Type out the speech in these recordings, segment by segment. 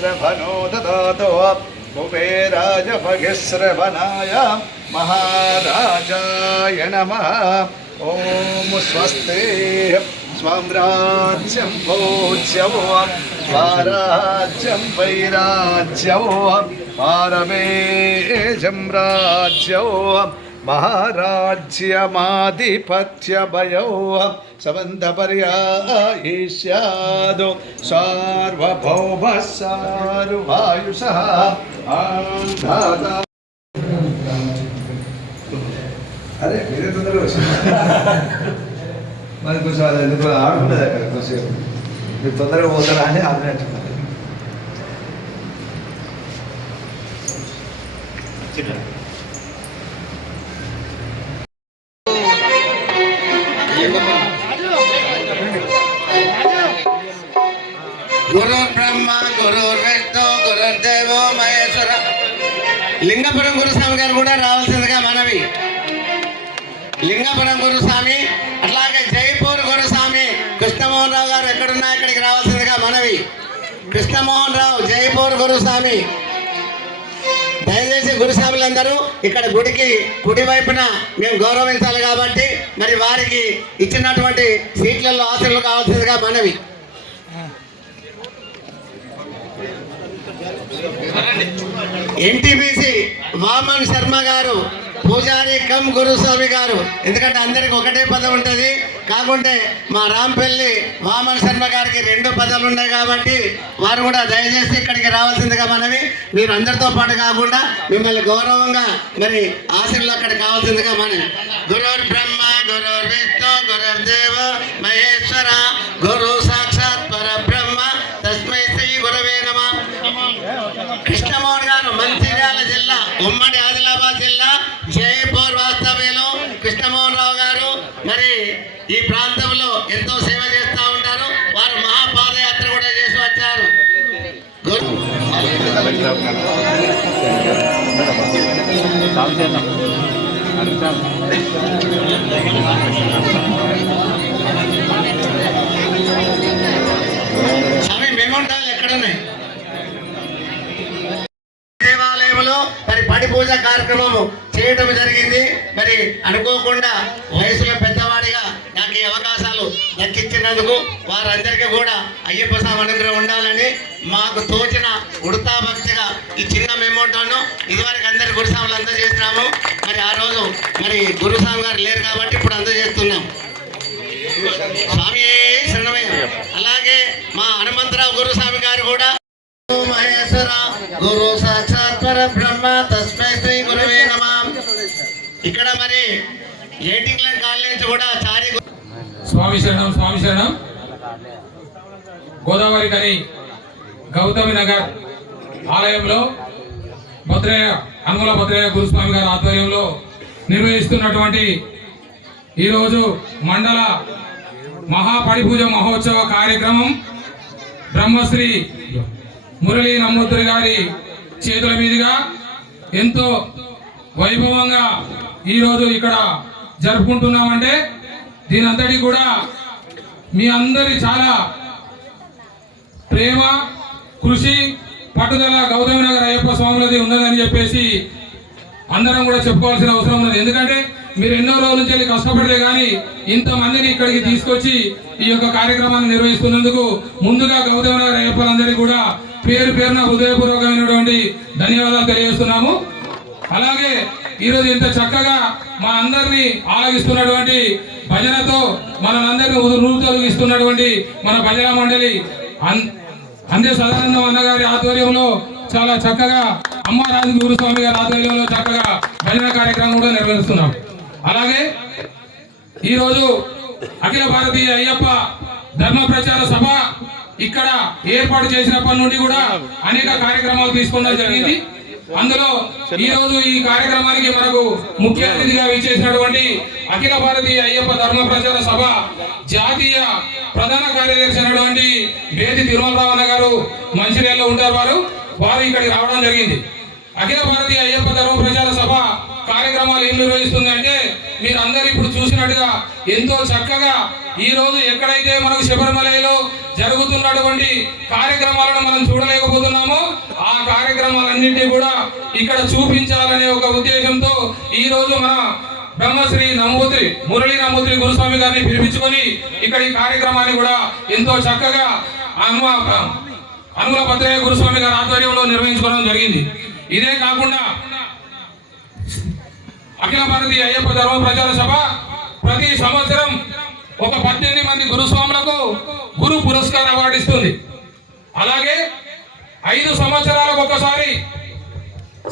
श्रवणो ददातु कुबेराजभगिश्रवणाय महाराजाय नमः। ॐ स्वस्ति स्वाम्राज्यं भोज्यवो स्वाराज्यं वैराज्यवो पारमेजं राज्यौ महाराज्यमाधिपत्यभयौ सबन्धपर्यायिष्यादो सार्वभौमः सार्वायुषः आन्धाता అరే మీరే తొందరగా వచ్చారు మరి కొంచెం అది ఎందుకు ఆడుకున్నది అక్కడ కొంచెం మీరు తొందరగా పోతారా అని ఆడినట్టున్నారు గురు బ్రహ్మ గురు విష్ణు గురుదేవో మహేశ్వర. లింగపురం గురుస్వామి గారు కూడా రావాల్సిందిగా మనవి. లింగపురం గురుస్వామి అట్లాగే జైపూర్ గురుస్వామి కృష్ణమోహన్ రావు గారు ఎక్కడున్నా ఇక్కడికి రావాల్సిందిగా మనవి. కృష్ణమోహన్ రావు జైపూర్ గురుస్వామి. దయచేసి గురుస్వాములందరూ ఇక్కడ గుడికి కుడి వైపున మేము గౌరవించాలి కాబట్టి మరి వారికి ఇచ్చినటువంటి సీట్లలో ఆశలు కావాల్సిందిగా మనవి. ఎన్టీపీసీ వామన్ శర్మ గారు పూజారి కమ్ గురుస్వామి గారు. ఎందుకంటే అందరికి ఒకటే పదం ఉంటుంది. కాకుంటే మా రాంపల్లి వామన్ శర్మ గారికి రెండు పదాలు ఉన్నాయి కాబట్టి వారు కూడా దయచేసి ఇక్కడికి రావాల్సిందిగా మనవి. మీరు అందరితో పాటు కాకుండా మిమ్మల్ని గౌరవంగా మరి ఆశలు అక్కడ కావాల్సిందిగా మనవి. గురుర్ బ్రహ్మ గురుర్ విష్ణు గురుర్ దేవ మహేశ్వర గురు సాక్షాత్ ఈ ప్రాంతంలో ఎంతో సేవ చేస్తూ ఉంటారు. వారు మహాపాదయాత్ర కూడా చేసి వచ్చారు. స్వామి మేముంటాలి ఎక్కడున్నాయి దేవాలయంలో మరి పడి పూజ కార్యక్రమం చేయడం జరిగింది. మరి అనుకోకుండా వయసులో పెద్ద వారిగా నాకు ఈ అవకాశాలు దక్కించినందుకు వారందరికీ కూడా అయ్యప్ప స్వామి అనుగ్రహం ఉండాలని మాకు తోచిన ఉడతా భక్తిగా ఈ చిన్న మెమోటోను ఇదివరకు అందరి గురుస్వాములు అందజేస్తున్నాము మరి ఆ రోజు మరి గురుస్వామి గారు లేరు కాబట్టి ఇప్పుడు అందజేస్తున్నాం స్వామి శరణమయ్య. అలాగే మా హనుమంతరావు గురుస్వామి గారు కూడా. మహేశ్వర గురు సాక్షాత్ కూడా చారి స్వామి శరణం స్వామి శరణం. గోదావరి కని గౌతమి నగర్ ఆలయంలో భద్రయ్య అంగుల భద్రయ్య గురుస్వామి గారి ఆధ్వర్యంలో నిర్వహిస్తున్నటువంటి ఈరోజు మండల మహాపడిపూజ మహోత్సవ కార్యక్రమం బ్రహ్మశ్రీ మురళీ నమ్మూర్తి గారి చేతుల మీదుగా ఎంతో వైభవంగా ఈరోజు ఇక్కడ జరుపుకుంటున్నామంటే దీనంతటి కూడా మీ అందరి చాలా ప్రేమ కృషి పట్టుదల గౌతమి నగర్ అయ్యప్ప స్వాములది ఉన్నదని చెప్పేసి అందరం కూడా చెప్పుకోవాల్సిన అవసరం ఉన్నది. ఎందుకంటే మీరు ఎన్నో రోజుల నుంచి వెళ్ళి కష్టపడితే కానీ ఇంతమందిని ఇక్కడికి తీసుకొచ్చి ఈ యొక్క కార్యక్రమాన్ని నిర్వహిస్తున్నందుకు ముందుగా గౌతమ నగర్ అయ్యప్పలందరికీ కూడా పేరు పేరున హృదయపూర్వకమైనటువంటి ధన్యవాదాలు తెలియజేస్తున్నాము. అలాగే ఈరోజు ఇంత చక్కగా మా అందరినీ ఆలగిస్తున్నటువంటి భజనతో మనందరినీ నూతొలగిస్తున్నటువంటి మన భజన మండలి అన్- అందే సదానందం అన్నగారి ఆధ్వర్యంలో చాలా చక్కగా అమ్మారాజు గురుస్వామి గారి ఆధ్వర్యంలో చక్కగా భజన కార్యక్రమం కూడా నిర్వహిస్తున్నాం. అలాగే ఈరోజు అఖిల భారతీయ అయ్యప్ప ధర్మ ప్రచార సభ ఇక్కడ ఏర్పాటు చేసినప్పటి నుండి కూడా అనేక కార్యక్రమాలు తీసుకోవడం జరిగింది. అందులో ఈ రోజు ఈ కార్యక్రమానికి మనకు ముఖ్య అతిథిగా విచ్చేసినటువంటి అఖిల భారతీయ అయ్యప్ప ధర్మ ప్రచార సభ జాతీయ ప్రధాన కార్యదర్శి అయినటువంటి బేది తిరుమలరావు అన్న గారు మంచిర్యాలలో ఉంటారు వారు. వారు ఇక్కడికి రావడం జరిగింది. అఖిల భారతీయ అయ్యప్ప ధర్మ ప్రచార సభ కార్యక్రమాలు ఏం నిర్వహిస్తుంది అంటే మీరు అందరు ఇప్పుడు చూసినట్టుగా ఎంతో చక్కగా ఈ రోజు ఎక్కడైతే మనకు శబరిమలలో జరుగుతున్నటువంటి కార్యక్రమాలను మనం చూడలేకపోతున్నాము. ఆ కార్యక్రమాలన్నింటినీ కూడా ఇక్కడ చూపించాలనే ఒక ఉద్దేశంతో ఈ రోజు మన బ్రహ్మశ్రీ నమూత్రి మురళీ నమూత్రి గురుస్వామి గారిని పిలిపించుకొని ఇక్కడ ఈ కార్యక్రమాన్ని కూడా ఎంతో చక్కగా అనుమ అనుమల భద్రయ్య గురుస్వామి గారి ఆధ్వర్యంలో నిర్వహించుకోవడం జరిగింది. ఇదే కాకుండా అఖిల భారతీయ అయ్యప్ప ధర్మ ప్రచార సభ ప్రతి సంవత్సరం ఒక పద్దెనిమిది మంది గురుస్వాములకు గురు పురస్కార్ అవార్డు ఇస్తుంది అలాగే ఐదు సంవత్సరాలకు ఒకసారి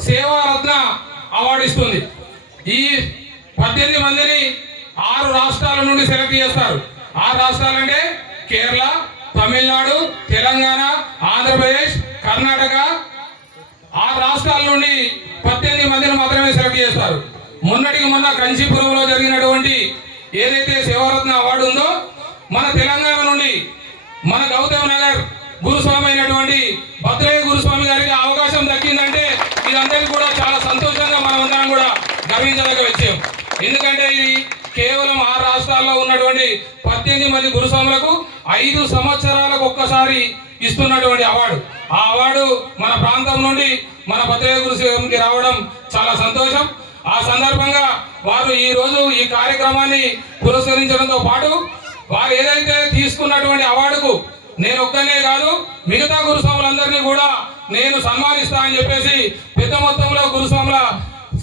సేవారత్న అవార్డు ఇస్తుంది ఈ పద్దెనిమిది మందిని ఆరు రాష్ట్రాల నుండి సెలెక్ట్ చేస్తారు. ఆరు రాష్ట్రాలంటే కేరళ తమిళనాడు తెలంగాణ ఆంధ్రప్రదేశ్ కర్ణాటక. ఆ రాష్ట్రాల నుండి పద్దెనిమిది మందిని మాత్రమే సెలెక్ట్ చేస్తారు. మొన్నటికి మొన్న కంచీపురంలో జరిగినటువంటి ఏదైతే సేవారత్న అవార్డు ఉందో మన తెలంగాణ నుండి మన గౌతమ్ నగర్ గురుస్వామి అయినటువంటి భద్రయ్య గురుస్వామి గారికి అవకాశం దక్కిందంటే ఇదందరికీ కూడా చాలా సంతోషంగా మనం అందరం కూడా గర్వించదగ్గ విషయం. ఎందుకంటే ఇది కేవలం ఆ రాష్ట్రాల్లో ఉన్నటువంటి పద్దెనిమిది మంది గురుస్వాములకు ఐదు సంవత్సరాలకు ఒక్కసారి ఇస్తున్నటువంటి అవార్డు. ఆ అవార్డు మన ప్రాంతం నుండి మన భద్రయ్య గురుస్వామికి రావడం చాలా సంతోషం. ఆ సందర్భంగా వారు ఈరోజు ఈ కార్యక్రమాన్ని పురస్కరించడంతో పాటు వారు ఏదైతే తీసుకున్నటువంటి అవార్డుకు నేను ఒక్కనే కాదు మిగతా గురుస్వాములందరినీ కూడా నేను సన్మానిస్తా అని చెప్పేసి పెద్ద మొత్తంలో గురుస్వాముల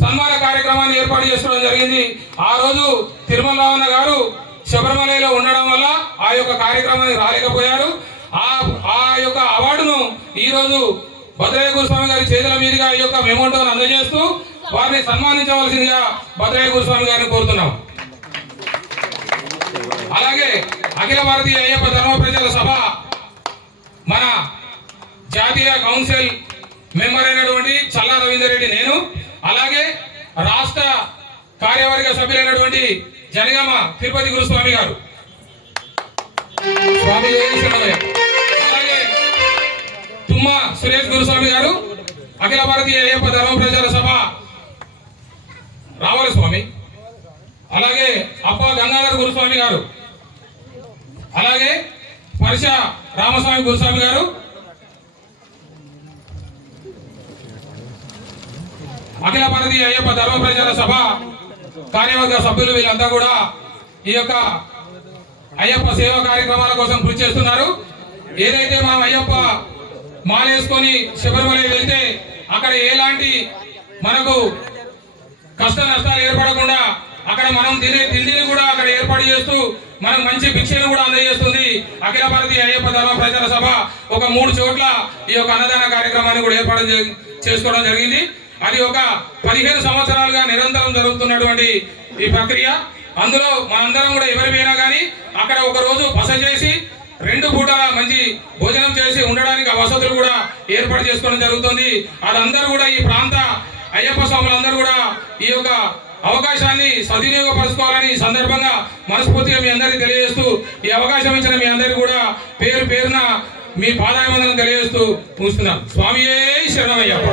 సన్మాన కార్యక్రమాన్ని ఏర్పాటు చేసుకోవడం జరిగింది. ఆ రోజు తిరుమల గారు శబరిమలలో ఉండడం వల్ల ఆ యొక్క కార్యక్రమానికి రాలేకపోయారు. ఆ ఆ యొక్క అవార్డును ఈరోజు భద్రయ్య గురుస్వామి గారి చేతుల మీదుగా ఈ యొక్క మెమోటోను అందజేస్తూ వారిని సన్మానించవలసిందిగా భద్రయ్య గురుస్వామి గారిని కోరుతున్నాం. అలాగే అఖిల భారతీయ అయ్యప్ప ధర్మ ప్రజల సభ మన జాతీయ కౌన్సిల్ మెంబర్ అయినటువంటి చల్లా రవీందర్ రెడ్డి నేను అలాగే రాష్ట్ర కార్యవర్గ సభ్యులైనటువంటి జనగామ తిరుపతి గురుస్వామి గారు. స్వామి అలాగే తుమ్మ సురేష్ గురుస్వామి గారు అఖిల భారతీయ అయ్యప్ప ధర్మ ప్రచార సభ రావాలి స్వామి అలాగే అప్ప గంగాధర గురుస్వామి గారు అలాగే పరుష రామస్వామి గురుస్వామి గారు అఖిల భారతీయ అయ్యప్ప ధర్మ ప్రచార సభ కార్యవర్గ సభ్యులు వీళ్ళంతా కూడా ఈ యొక్క అయ్యప్ప సేవ కార్యక్రమాల కోసం కృషి చేస్తున్నారు. ఏదైతే మనం అయ్యప్ప మాలేసుకొని శబరిమల వెళ్తే అక్కడ ఎలాంటి మనకు కష్ట నష్టాలు ఏర్పడకుండా అక్కడ మనం తినే తిండిని కూడా అక్కడ ఏర్పాటు చేస్తూ మనం మంచి భిక్షను కూడా అందజేస్తుంది. అఖిల భారతీయ అయ్యప్ప ధర్మ ప్రచార సభ ఒక మూడు చోట్ల ఈ యొక్క అన్నదాన కార్యక్రమాన్ని కూడా ఏర్పాటు చే- చేసుకోవడం జరిగింది. అది ఒక పదిహేను సంవత్సరాలుగా నిరంతరం జరుగుతున్నటువంటి ఈ ప్రక్రియ. అందులో మనందరం కూడా ఎవరిపోయినా కానీ అక్కడ ఒక రోజు బస చేసి రెండు పూటల మంచి భోజనం చేసి ఉండడానికి ఆ వసతులు కూడా ఏర్పాటు చేసుకోవడం జరుగుతుంది. అదందరూ కూడా ఈ ప్రాంత అయ్యప్ప స్వాములందరూ కూడా ఈ యొక్క అవకాశాన్ని సద్వినియోగపరచుకోవాలని ఈ సందర్భంగా మనస్ఫూర్తిగా మీ అందరికీ తెలియజేస్తూ ఈ అవకాశం ఇచ్చిన మీ అందరికీ కూడా పేరు పేరున మీ పాదాభివందనం తెలియజేస్తూ ముగిస్తున్నాం. స్వామియే శరణమయ్యప్ప.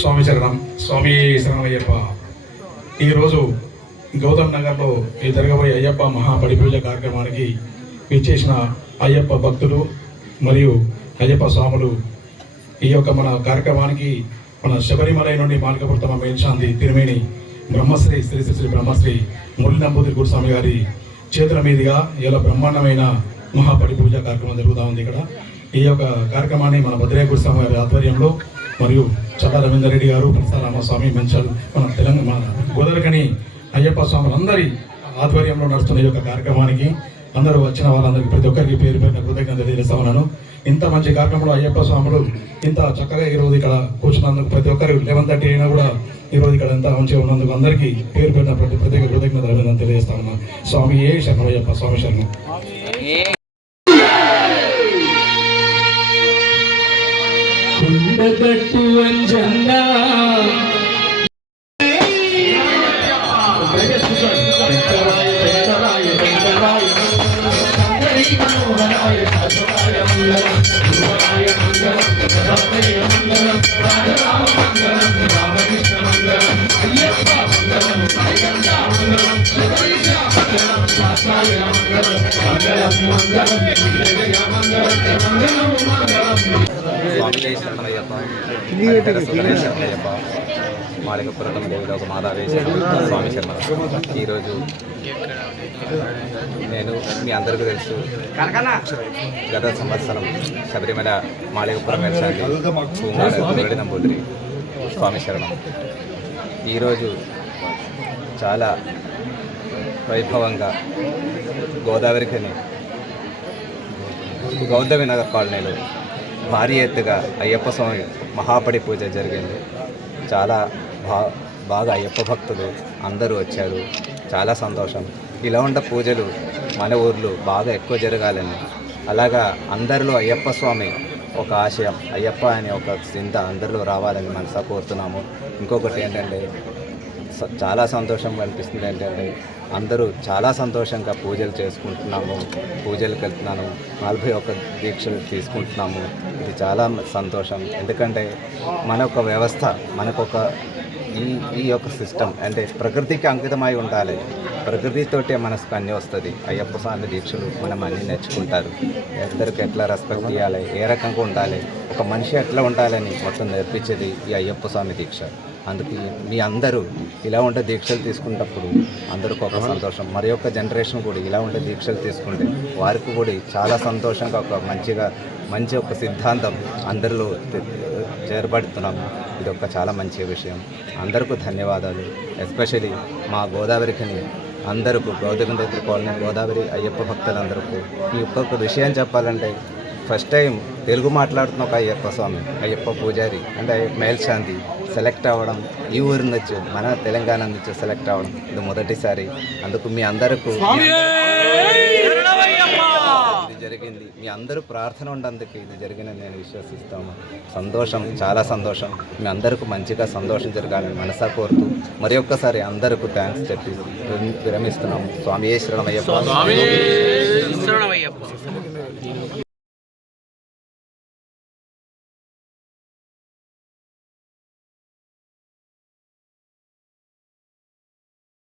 స్వామి శరణం. స్వామి శరణమయ్యప్ప. ఈరోజు గౌతమ్ నగర్లో ఈ జరగబోయే అయ్యప్ప మహాబలి పూజ కార్యక్రమానికి విచ్చేసిన అయ్యప్ప భక్తులు మరియు అయ్యప్ప స్వాములు ఈ యొక్క మన కార్యక్రమానికి మన శబరిమలై నుండి మాలికపురతమ మేల్చాంది తిరుమేని బ్రహ్మశ్రీ శ్రీ శ్రీ శ్రీ బ్రహ్మశ్రీ మురళి నంబూదిరి గురుస్వామి గారి చేతుల మీదుగా ఇలా బ్రహ్మాండమైన మహాపడి పూజ కార్యక్రమం జరుగుతూ ఉంది ఇక్కడ. ఈ యొక్క కార్యక్రమాన్ని మన భద్రయ్య గురుస్వామి గారి ఆధ్వర్యంలో మరియు చట్ట రవీందర్ రెడ్డి గారు ప్రసాద రామస్వామి మంచల్ మన తెలంగాణ గోదరకని అయ్యప్ప స్వాములు అందరి ఆధ్వర్యంలో నడుస్తున్న ఈ యొక్క కార్యక్రమానికి అందరూ వచ్చిన వాళ్ళందరికీ ప్రతి ఒక్కరికి పేరు పేరున కృతజ్ఞత తెలియజేస్తా ఉన్నాను. ఇంత మంచి కార్యక్రమంలో అయ్యప్ప స్వాములు ఇంత చక్కగా ఈరోజు ఇక్కడ కూర్చున్నందుకు ప్రతి ఒక్కరు లెవెన్ థర్టీ అయినా కూడా ఈరోజు ఇక్కడ ఎంత మంచిగా ఉన్నందుకు అందరికీ పేరు పెట్టిన ప్రతి ప్రత్యేక కృతజ్ఞత అభినందన తెలియజేస్తా స్వామి ఏ శరణయ్యప్ప స్వామి శరణం కొండగట్టు అంజన్నా మంగళం మంగళం మంగళం స్వామి శరణమయ్యప్ప హరిహర సుందర మాళికపురం దేవిలో ఒక మాదావే స్వామి శర్మ ఈరోజు నేను మీ అందరికీ తెలుసు గత సంవత్సరం శబరిమల మాళికపురం వెళ్ళాలి పూమాడ నంబూద్రి స్వామి శరణం. ఈరోజు చాలా వైభవంగా గోదావరికని గౌతమి నగర్ కాలనీలో భారీ ఎత్తుగా అయ్యప్ప స్వామి మహాపడి పూజ జరిగింది. చాలా బా బాగా అయ్యప్ప భక్తులు అందరూ వచ్చారు. చాలా సంతోషం. ఇలా ఉండ పూజలు మన ఊర్లో బాగా ఎక్కువ జరగాలని. అలాగా అందరిలో అయ్యప్ప స్వామి ఒక ఆశయం. అయ్యప్ప అనే ఒక చింత అందరిలో రావాలని మనసా కోరుతున్నాము. ఇంకొకటి ఏంటంటే స- చాలా సంతోషంగా అనిపిస్తుంది ఏంటంటే అందరూ చాలా సంతోషంగా పూజలు చేసుకుంటున్నాము పూజలకు వెళ్తున్నాను నలభై ఒక్క దీక్షలు తీసుకుంటున్నాము. ఇది చాలా సంతోషం. ఎందుకంటే మన యొక్క వ్యవస్థ మనకొక ఈ ఈ యొక్క సిస్టమ్ అంటే ప్రకృతికి అంకితమై ఉండాలి. ప్రకృతితోటే మనసుకు అన్నీ వస్తుంది. అయ్యప్ప స్వామి దీక్షలు మనం అన్నీ నేర్చుకుంటారు. ఇద్దరికి ఎట్లా రెస్పెక్ట్ ఇవ్వాలి ఏ రకంగా ఉండాలి? ఒక మనిషి ఎట్లా ఉండాలని మొత్తం నేర్పించేది ఈ అయ్యప్ప స్వామి దీక్ష. అందుకే మీ అందరూ ఇలా ఉంటే దీక్షలు తీసుకున్నప్పుడు అందరికీ ఒక సంతోషం. మరి యొక్క జనరేషన్ కూడా ఇలా ఉంటే దీక్షలు తీసుకుంటే వారికి కూడా చాలా సంతోషంగా ఒక మంచిగా మంచి ఒక సిద్ధాంతం అందరిలో చేరబడుతున్నాము ఇది ఒక చాలా మంచి విషయం. అందరికీ ధన్యవాదాలు. ఎస్పెషలీ మా గోదావరికిని అందరికీ గౌతమి దగ్గర కాలనీ గోదావరి అయ్యప్ప భక్తులందరికీ ఈ ఒక్కొక్క విషయం చెప్పాలంటే ఫస్ట్ టైం తెలుగు మాట్లాడుతున్న ఒక అయ్యప్ప స్వామి అయ్యప్ప పూజారి అంటే మేల్శాంతి. సెలెక్ట్ అవ్వడం ఈ ఊరి నుంచి మన తెలంగాణ నుంచి సెలెక్ట్ అవ్వడం ఇది మొదటిసారి. అందుకు మీ అందరికీ ఇది జరిగింది. మీ అందరూ ప్రార్థన ఉండేందుకు ఇది జరిగిందని నేను విశ్వసిస్తాను. సంతోషం చాలా సంతోషం. మీ అందరికీ మంచిగా సంతోషం జరగాలని మనసా కోరుతూ మరి ఒక్కసారి అందరికీ థ్యాంక్స్ చెప్పి విరమిస్తున్నాము. స్వామి శరణమయ్యప్ప.